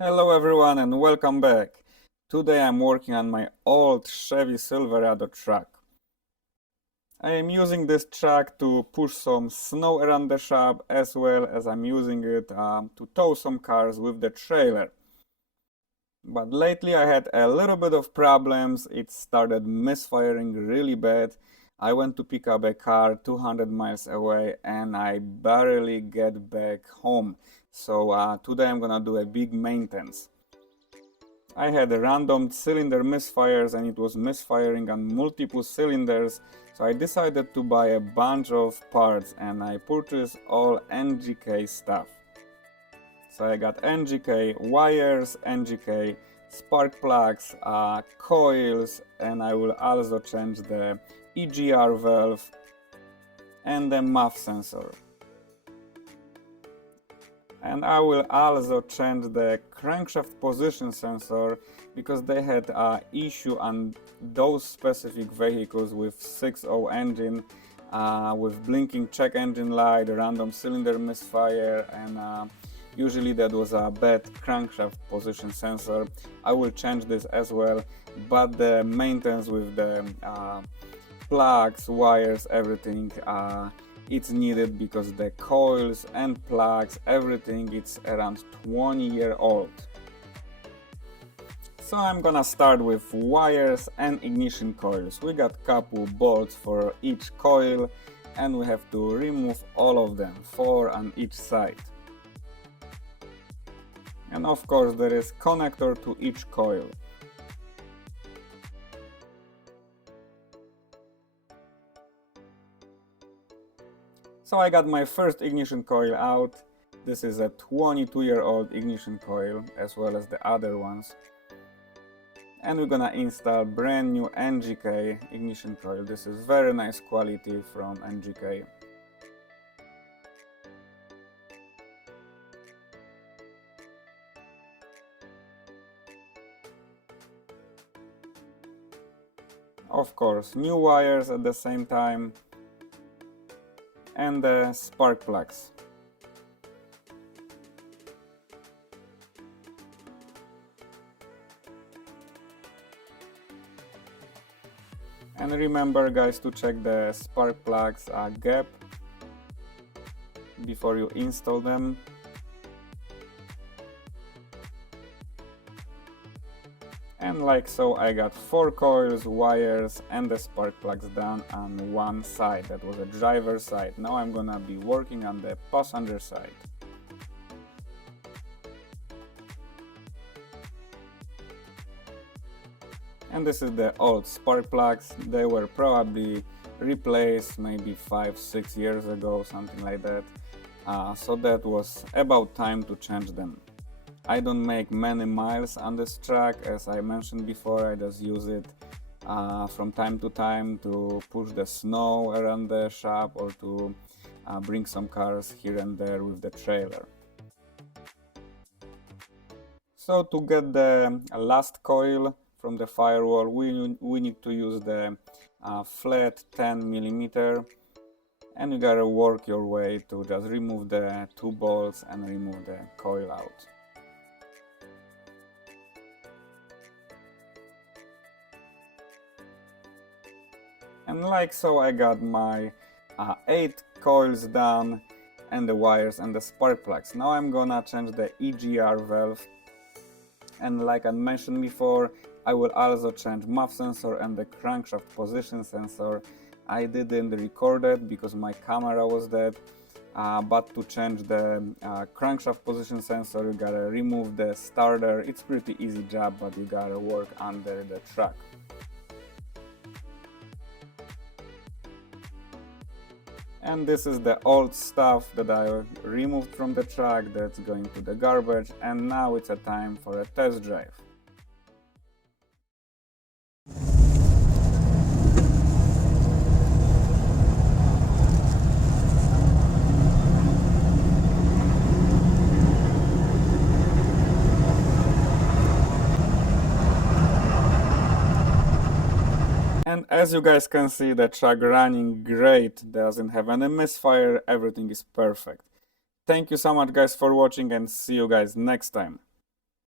Hello everyone and welcome back. Today I'm working on my old Chevy Silverado truck. I am using this truck to push some snow around the shop as well as I'm using it to tow some cars with the trailer. But lately I had a little bit of problems. It started misfiring really bad. I went to pick up a car 200 miles away and I barely get back home. So today I'm gonna do a big maintenance. I had random cylinder misfires and it was misfiring on multiple cylinders, so I decided to buy a bunch of parts and I purchased all NGK stuff. So I got NGK wires, NGK spark plugs, coils, and I will also change the EGR valve and the muff sensor. And I will also change the crankshaft position sensor because they had an issue on those specific vehicles with 6.0 engine with blinking check engine light, random cylinder misfire, and usually that was a bad crankshaft position sensor. I will change this as well, but the maintenance with the plugs, wires, everything it's needed because the coils and plugs, everything, it's around 20-year-old. So I'm gonna start with wires and ignition coils. We got couple bolts for each coil and we have to remove all of them, 4 on each side. And of course there is connector to each coil. So I got my first ignition coil out. This is a 22-year-old ignition coil as well as the other ones. And we're gonna install brand new NGK ignition coil. This is very nice quality from NGK. Of course, new wires at the same time. And the spark plugs. And remember guys to check the spark plugs gap before you install them. And like so, I got 4 coils, wires and the spark plugs done on one side. That was the driver's side. Now I'm gonna be working on the passenger side. And this is the old spark plugs. They were probably replaced maybe 5-6 years ago, something like that. So that was about time to change them. I don't make many miles on this track, as I mentioned before. I just use it from time to time to push the snow around the shop or to bring some cars here and there with the trailer. So to get the last coil from the firewall, we need to use the flat 10mm, and you gotta work your way to just remove the 2 bolts and remove the coil out. And like so, I got my 8 coils done and the wires and the spark plugs. Now I'm gonna change the EGR valve, and like I mentioned before, I will also change muff sensor and the crankshaft position sensor. I didn't record it because my camera was dead, but to change the crankshaft position sensor you gotta remove the starter. It's pretty easy job, but you gotta work under the truck. And this is the old stuff that I removed from the truck that's going to the garbage, and now it's a time for a test drive. And as you guys can see, the truck running great, doesn't have any misfire, everything is perfect. Thank you so much guys for watching and see you guys next time.